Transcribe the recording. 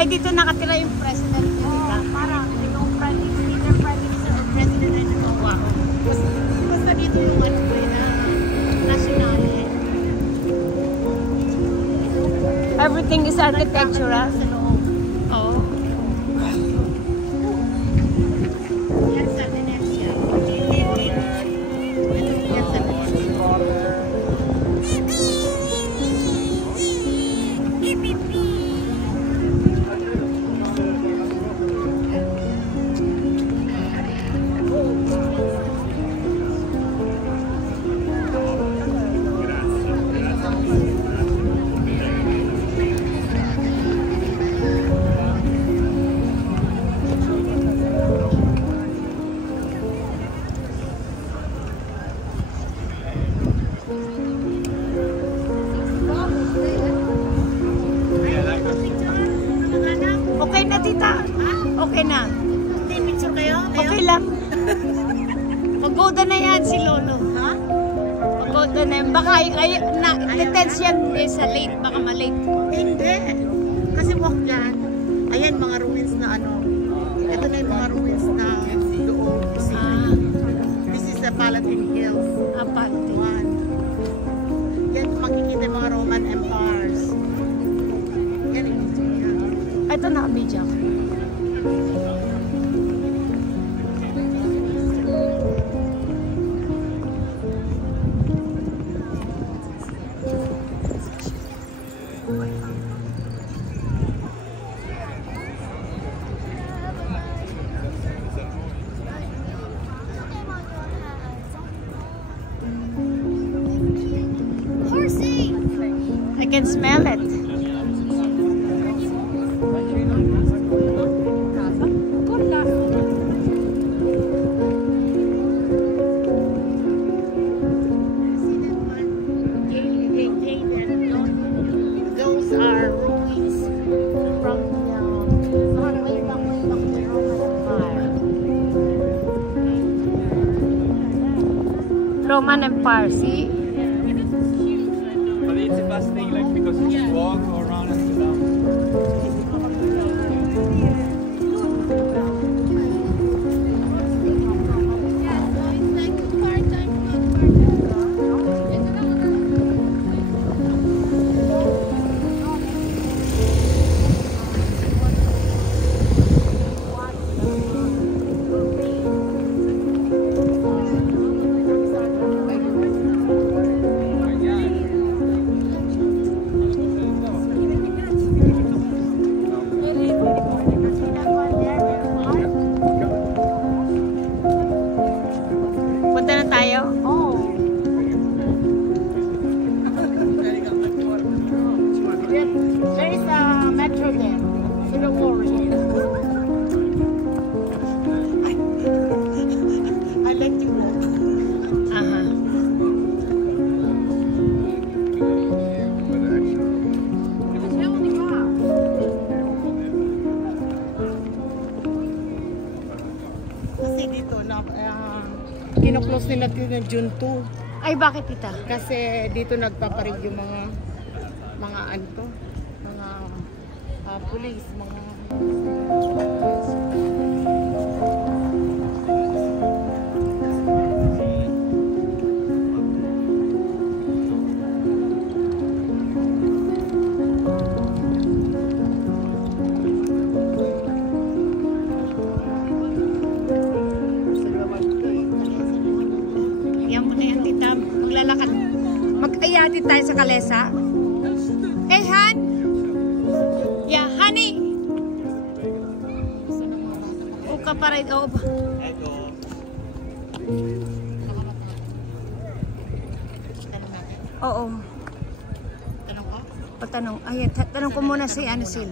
Ay, dito nakatira yung president. Parang yung prime minister or president ay nagawa. Basta dito yung ano ko na national. Everything is architectural. Oh. Yan sa Venecia. Yan sa Okay na, tita. Okay na. Hindi, picture kayo? Okay lang. Pagoda na yan si Lolo. Ha? Pagoda na yan. Baka na-tense yan sa late. Baka malate. Hindi. Kasi walk yan. Ayan, mga ruins na ano. Ito na yung mga ruins na doon. This is the Palatine Hills. Palatine. Yan, makikita yung mga Roman empires. Yan, yan. Ito na, Abidjan. I can smell it. Those are ruins from the way back the Roman Empire, see? But it's a bus thing, like, because you walk around and down. Punta na tayo? Oh. There is a metro there. So don't worry. I let you walk. Aha. Kasi dito na kino-close nila dito ng June 2. Ay, bakit, tita? Kasi dito nagpaparig yung mga ano to, mga police, mga Yan mo na yan, tita. Maglalakad. Mag-ayati tayo sa kalesa. Hey, Han! Yeah, honey! Uka pa rin. Oh. Oo. tanong ko. Patanong. Ay, tanong ko muna si Anisil.